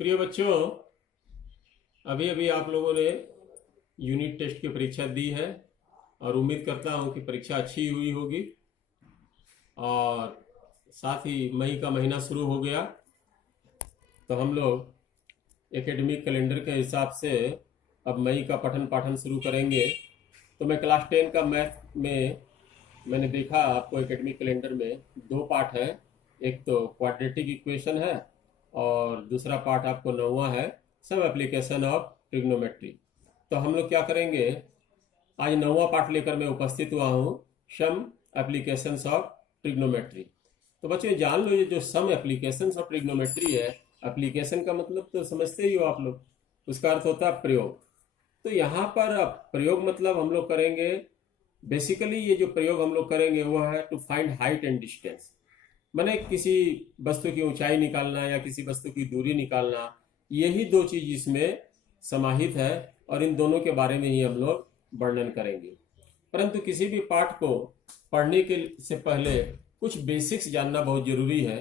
प्रिय बच्चों, अभी अभी आप लोगों ने यूनिट टेस्ट की परीक्षा दी है और उम्मीद करता हूं कि परीक्षा अच्छी हुई होगी। और साथ ही मई का महीना शुरू हो गया, तो हम लोग एकेडमिक कैलेंडर के हिसाब से अब मई का पठन पाठन शुरू करेंगे। तो मैं क्लास 10 का मैथ में मैंने देखा आपको एकेडमिक कैलेंडर में दो पार्ट है। एक तो क्वाड्रेटिक इक्वेशन है और दूसरा पार्ट आपको नौवां है, सम एप्लीकेशन ऑफ ट्रिग्नोमेट्री। तो हम लोग क्या करेंगे, आज नौवां पार्ट लेकर मैं उपस्थित हुआ हूँ, सम एप्लीकेशंस ऑफ ट्रिग्नोमेट्री। तो बच्चों ये जान लो, ये जो सम एप्लीकेशंस ऑफ ट्रिग्नोमेट्री है, एप्लीकेशन का मतलब तो समझते ही हो आप लोग, उसका अर्थ होता है प्रयोग। तो यहाँ पर प्रयोग मतलब हम लोग करेंगे, बेसिकली ये जो प्रयोग हम लोग करेंगे वो है to find height and distance. मैंने किसी वस्तु की ऊंचाई निकालना या किसी वस्तु की दूरी निकालना, यही दो चीज इसमें समाहित है और इन दोनों के बारे में ही हम लोग वर्णन करेंगे। परंतु किसी भी पाठ को पढ़ने के से पहले कुछ बेसिक्स जानना बहुत जरूरी है।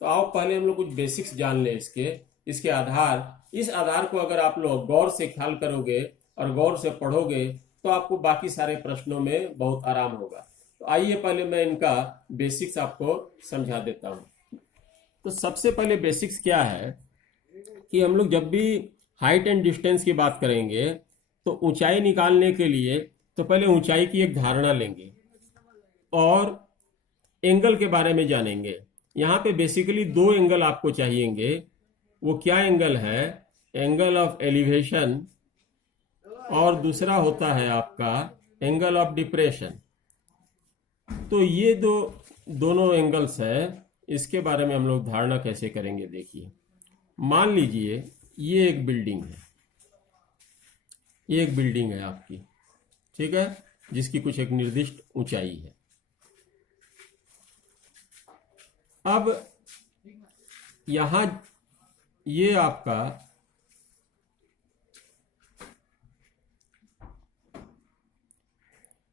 तो आओ पहले हम लोग कुछ बेसिक्स जान लें। इसके इस आधार को अगर आप लोग गौर से ख्याल करोगे और गौर से पढ़ोगे तो आपको बाकी सारे प्रश्नों में बहुत आराम होगा। तो आइए पहले मैं इनका बेसिक्स आपको समझा देता हूँ। तो सबसे पहले बेसिक्स क्या है कि हम लोग जब भी हाइट एंड डिस्टेंस की बात करेंगे तो ऊंचाई निकालने के लिए तो पहले ऊंचाई की एक धारणा लेंगे और एंगल के बारे में जानेंगे। यहाँ पे बेसिकली दो एंगल आपको चाहिएंगे। वो क्या एंगल है? एंगल ऑफ एलिवेशन और दूसरा होता है आपका एंगल ऑफ डिप्रेशन। तो ये दोनों एंगल्स है, इसके बारे में हम लोग धारणा कैसे करेंगे। देखिए, मान लीजिए ये एक बिल्डिंग है, ये एक बिल्डिंग है आपकी, ठीक है, जिसकी कुछ एक निर्दिष्ट ऊंचाई है। अब यहां ये आपका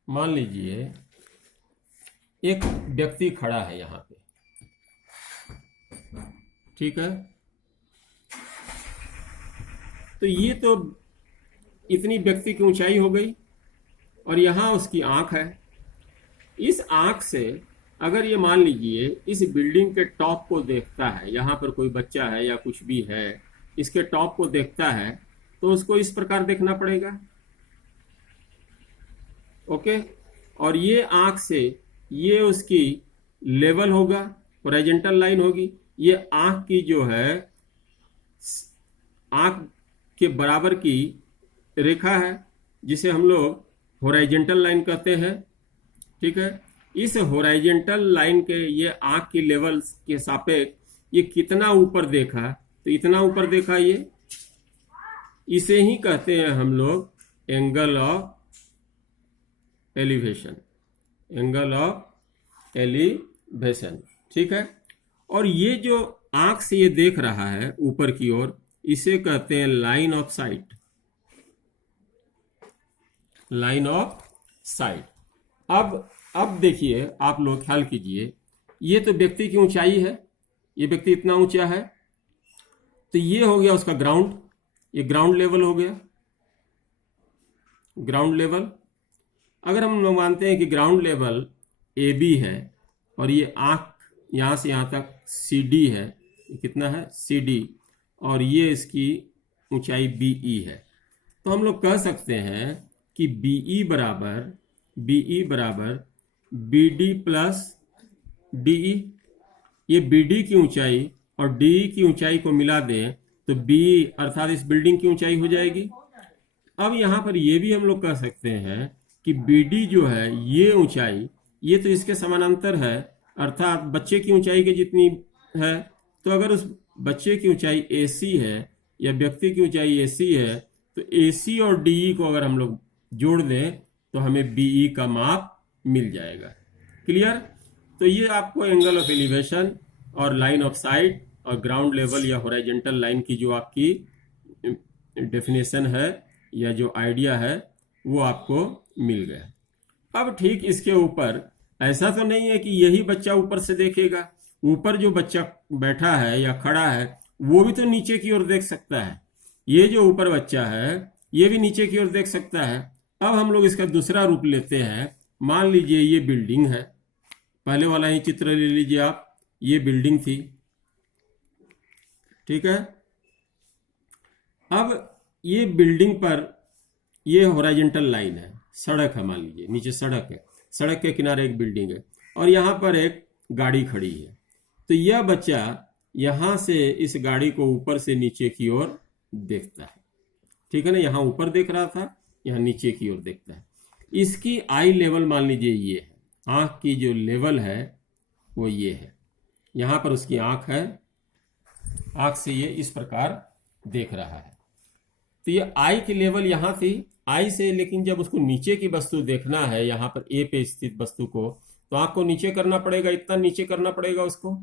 मान लीजिए एक व्यक्ति खड़ा है यहां पे, ठीक है। तो ये तो इतनी व्यक्ति की ऊंचाई हो गई और यहां उसकी आंख है। इस आंख से अगर ये मान लीजिए इस बिल्डिंग के टॉप को देखता है, यहां पर कोई बच्चा है या कुछ भी है, इसके टॉप को देखता है, तो उसको इस प्रकार देखना पड़ेगा, ओके। और ये आंख से ये उसकी लेवल होगा, हॉरिजॉन्टल लाइन होगी। ये आंख की जो है आंख के बराबर की रेखा है, जिसे हम लोग हॉरिजॉन्टल लाइन कहते हैं, ठीक है। इस हॉरिजॉन्टल लाइन के ये आंख की लेवल के सापेक्ष ये कितना ऊपर देखा, तो इतना ऊपर देखा, ये इसे ही कहते हैं हम लोग angle of elevation, angle of elevation, ठीक है। और ये जो आंख से ये देख रहा है ऊपर की ओर, इसे कहते हैं line of site, line of site. अब देखिए, आप लोग ख्याल कीजिए, ये तो व्यक्ति की ऊंचाई है, ये व्यक्ति इतना ऊंचा है, तो ये हो गया उसका ग्राउंड, ये ग्राउंड लेवल हो गया, ग्राउंड लेवल। अगर हम लोग मानते हैं कि ग्राउंड लेवल ए बी है और ये आंख यहां से यहां तक सी डी है, कितना है सी डी, और ये इसकी ऊंचाई बी ई है, तो हम लोग कह सकते हैं कि बीई बराबर बी डी प्लस डीई। ये बी डी की ऊंचाई और डीई की ऊंचाई को मिला दें तो बीई अर्थात इस बिल्डिंग की ऊंचाई हो जाएगी। अब यहां पर ये भी हम लोग कह सकते हैं कि बी डी जो है ये ऊंचाई, ये तो इसके समानांतर है, अर्थात बच्चे की ऊंचाई के जितनी है। तो अगर उस बच्चे की ऊंचाई AC है या व्यक्ति की ऊंचाई AC है, तो AC और DE को अगर हम लोग जोड़ दें तो हमें BE का माप मिल जाएगा। क्लियर? तो ये आपको एंगल ऑफ एलिवेशन और लाइन ऑफ साइट और ग्राउंड लेवल या हॉरिजॉन्टल लाइन की जो आपकी डेफिनेशन है या जो आइडिया है वो आपको मिल गया। अब ठीक इसके ऊपर ऐसा तो नहीं है कि यही बच्चा ऊपर से देखेगा, ऊपर जो बच्चा बैठा है या खड़ा है वो भी तो नीचे की ओर देख सकता है। ये जो ऊपर बच्चा है ये भी नीचे की ओर देख सकता है। अब हम लोग इसका दूसरा रूप लेते हैं। मान लीजिए ये बिल्डिंग है, पहले वाला ही चित्र ले लीजिए आप, ये बिल्डिंग थी, ठीक है। अब ये बिल्डिंग पर ये हॉरिजॉन्टल लाइन है, सड़क है, मान लीजिए नीचे सड़क है, सड़क के किनारे एक बिल्डिंग है और यहाँ पर एक गाड़ी खड़ी है। तो यह बच्चा यहाँ से इस गाड़ी को ऊपर से नीचे की ओर देखता है, ठीक है ना। यहाँ ऊपर देख रहा था, यहाँ नीचे की ओर देखता है। इसकी आई लेवल मान लीजिए ये है, आँख की जो लेवल है वो ये है। यहाँ पर उसकी आँख है, आँख से ये इस प्रकार देख रहा है। तो ये आई की लेवल यहाँ थी, आई से, लेकिन जब उसको नीचे की वस्तु देखना है, यहाँ पर ए पे स्थित वस्तु को, तो आँख को नीचे करना पड़ेगा, इतना नीचे करना पड़ेगा उसको।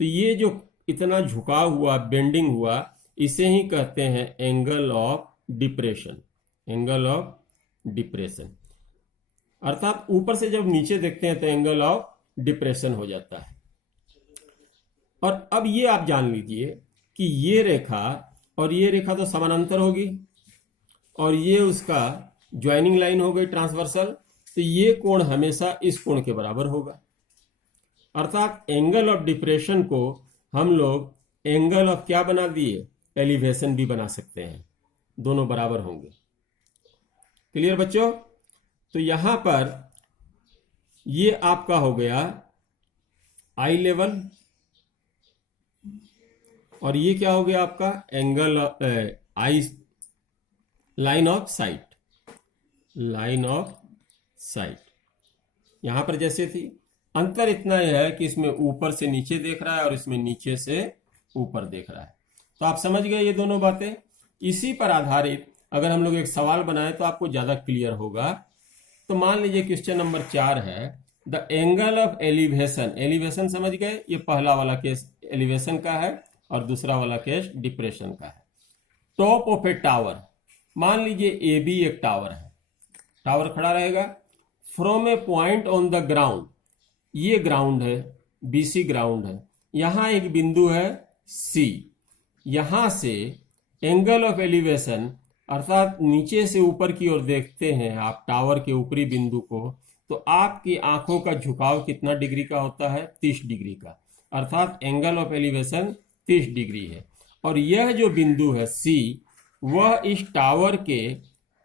तो ये जो इतना झुकाव हुआ, बेंडिंग हुआ, इसे ही कहते हैं angle of depression. Angle of depression अर्थात ऊपर से जब नीचे देखते हैं तो एंगल ऑफ डिप्रेशन हो जाता है। और अब ये आप जान लीजिए कि ये रेखा और ये रेखा तो समानांतर होगी और ये उसका ज्वाइनिंग लाइन हो गई, ट्रांसवर्सल। तो ये कोण हमेशा इस कोण के बराबर होगा। अर्थात एंगल ऑफ डिप्रेशन को हम लोग एंगल ऑफ क्या बना दिए, एलिवेशन भी बना सकते हैं, दोनों बराबर होंगे। क्लियर बच्चों? तो यहां पर ये आपका हो गया आई लेवल और ये क्या हो गया आपका angle I line of site. Line of site यहां पर जैसे थी, अंतर इतना है कि इसमें ऊपर से नीचे देख रहा है और इसमें नीचे से ऊपर देख रहा है। तो आप समझ गए ये दोनों बातें। इसी पर आधारित अगर हम लोग एक सवाल बनाए तो आपको ज्यादा क्लियर होगा। तो मान लीजिए क्वेश्चन नंबर 4 है, the angle of elevation. Elevation समझ गए, ये पहला वाला केस एलिवेशन का है और दूसरा वाला केस डिप्रेशन का है। टॉप ऑफ ए टावर, मान लीजिए ए बी एक टावर है, टावर खड़ा रहेगा। From A point on the ground, ये ग्राउंड है, बीसी ग्राउंड है, यहां एक बिंदु है सी। यहां से एंगल ऑफ एलिवेशन अर्थात नीचे से ऊपर की ओर देखते हैं आप टावर के ऊपरी बिंदु को, तो आपकी आंखों का झुकाव कितना डिग्री का होता है, 30 डिग्री का। अर्थात एंगल ऑफ एलिवेशन 30 डिग्री है। और यह जो बिंदु है सी, वह इस टावर के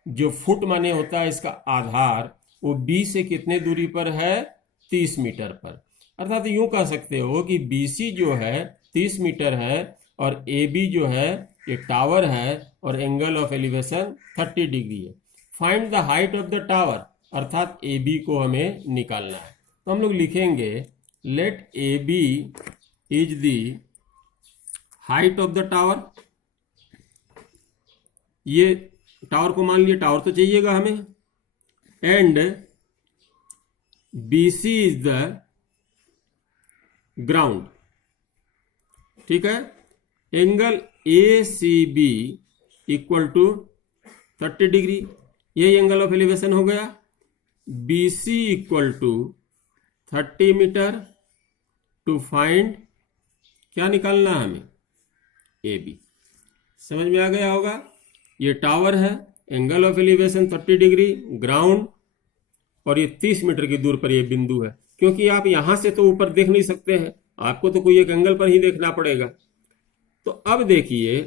जो फुट माने होता है इसका आधार, वो बी से कितने दूरी पर है, 30 मीटर पर। अर्थात यूं कह सकते हो कि बीसी जो है 30 मीटर है और ए बी जो है ये टावर है और एंगल ऑफ एलिवेशन 30 डिग्री है। Find the height of the tower, अर्थात ए बी को हमें निकालना है। तो हम लोग लिखेंगे let A B is the height of the tower. ये टावर को मान लिए, टावर तो चाहिएगा हमें, and B C is the ground, ठीक है। Angle A C B equal to 30 degree, यही एंगल ऑफ एलिवेशन हो गया। B C equal to 30 metre. To find, क्या निकालना है हमें, ए बी। समझ में आ गया होगा। ये टावर है, angle of elevation 30 degree, ground, और ये 30 मीटर की दूर पर ये बिंदु है। क्योंकि आप यहां से तो ऊपर देख नहीं सकते हैं, आपको तो कोई एक एंगल पर ही देखना पड़ेगा। तो अब देखिए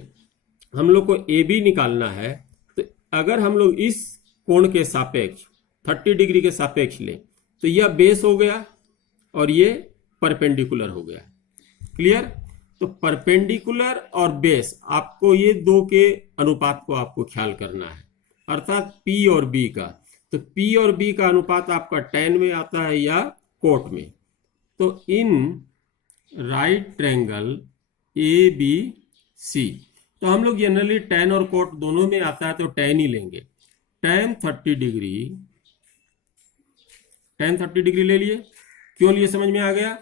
हम लोग को ए बी निकालना है। तो अगर हम लोग इस कोण के सापेक्ष 30 डिग्री के सापेक्ष लें तो यह बेस हो गया और ये परपेंडिकुलर हो गया। क्लियर? तो परपेंडिकुलर और बेस, आपको ये दो के अनुपात को आपको ख्याल करना है, अर्थात पी और बी का। तो पी और बी का अनुपात आपका tan में आता है या कोट में। तो in right triangle A B C, तो हम लोग जनरली tan और कोट दोनों में आता है तो tan ही लेंगे। tan 30 डिग्री, tan 30 डिग्री ले लिए। क्यों लिए समझ में आ गया?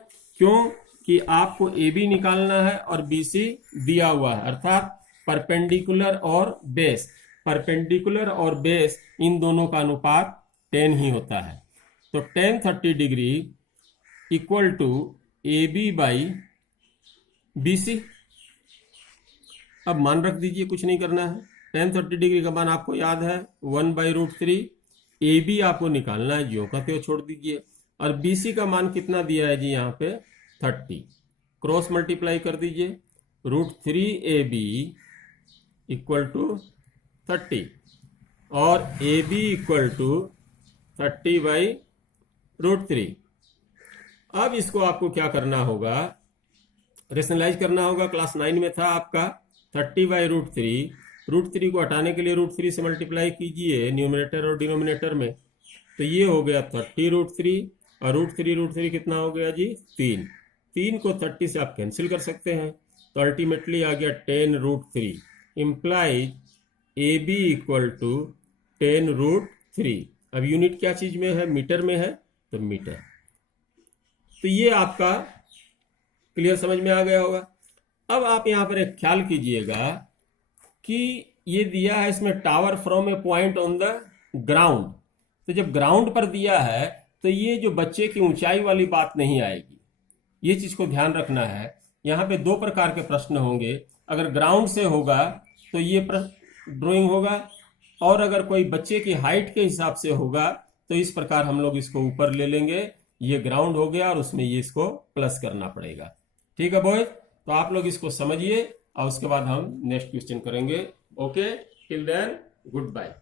क्यों कि आपको ए बी निकालना है और बी सी दिया हुआ है, अर्थात परपेंडिकुलर और बेस। परपेंडिकुलर और बेस इन दोनों का अनुपात 10 ही होता है। तो tan 30 degree equal to A B by B C. अब मान रख दीजिए, कुछ नहीं करना है। tan 30 डिग्री का मान आपको याद है 1/√3। ए बी आपको निकालना है, ज्यों का त्यों छोड़ दीजिए। और बी सी का मान कितना दिया है जी यहाँ पे 30, क्रॉस मल्टीप्लाई कर दीजिए। √3AB इक्वल टू 30 और ए बी इक्वल टू 30/√3। अब इसको आपको क्या करना होगा, रेशनलाइज करना होगा। क्लास 9 में था आपका 30/√3। √3 को हटाने के लिए √3 से मल्टीप्लाई कीजिए न्यूमरेटर और डिनोमिनेटर में, तो ये हो गया 30√3 और √3 कितना हो गया जी 3 को 30 से आप कैंसिल कर सकते हैं, तो अल्टीमेटली आ गया 10√3 implies A B equal to 10√3। अब यूनिट क्या चीज में है, मीटर में है, तो मीटर। तो ये आपका क्लियर समझ में आ गया होगा। अब आप यहां पर एक ख्याल कीजिएगा कि ये दिया है इसमें tower from A point on the ground. तो जब ग्राउंड पर दिया है तो ये जो बच्चे की ऊंचाई वाली बात नहीं आएगी, ये चीज को ध्यान रखना है। यहाँ पे 2 प्रकार के प्रश्न होंगे। अगर ग्राउंड से होगा तो ये ड्राइंग होगा, और अगर कोई बच्चे की हाइट के हिसाब से होगा तो इस प्रकार हम लोग इसको ऊपर ले लेंगे। ये ग्राउंड हो गया और उसमें ये इसको प्लस करना पड़ेगा। ठीक है बॉयज, तो आप लोग इसको समझिए और उसके बाद हम नेक्स्ट क्वेश्चन करेंगे। Okay, till then good bye.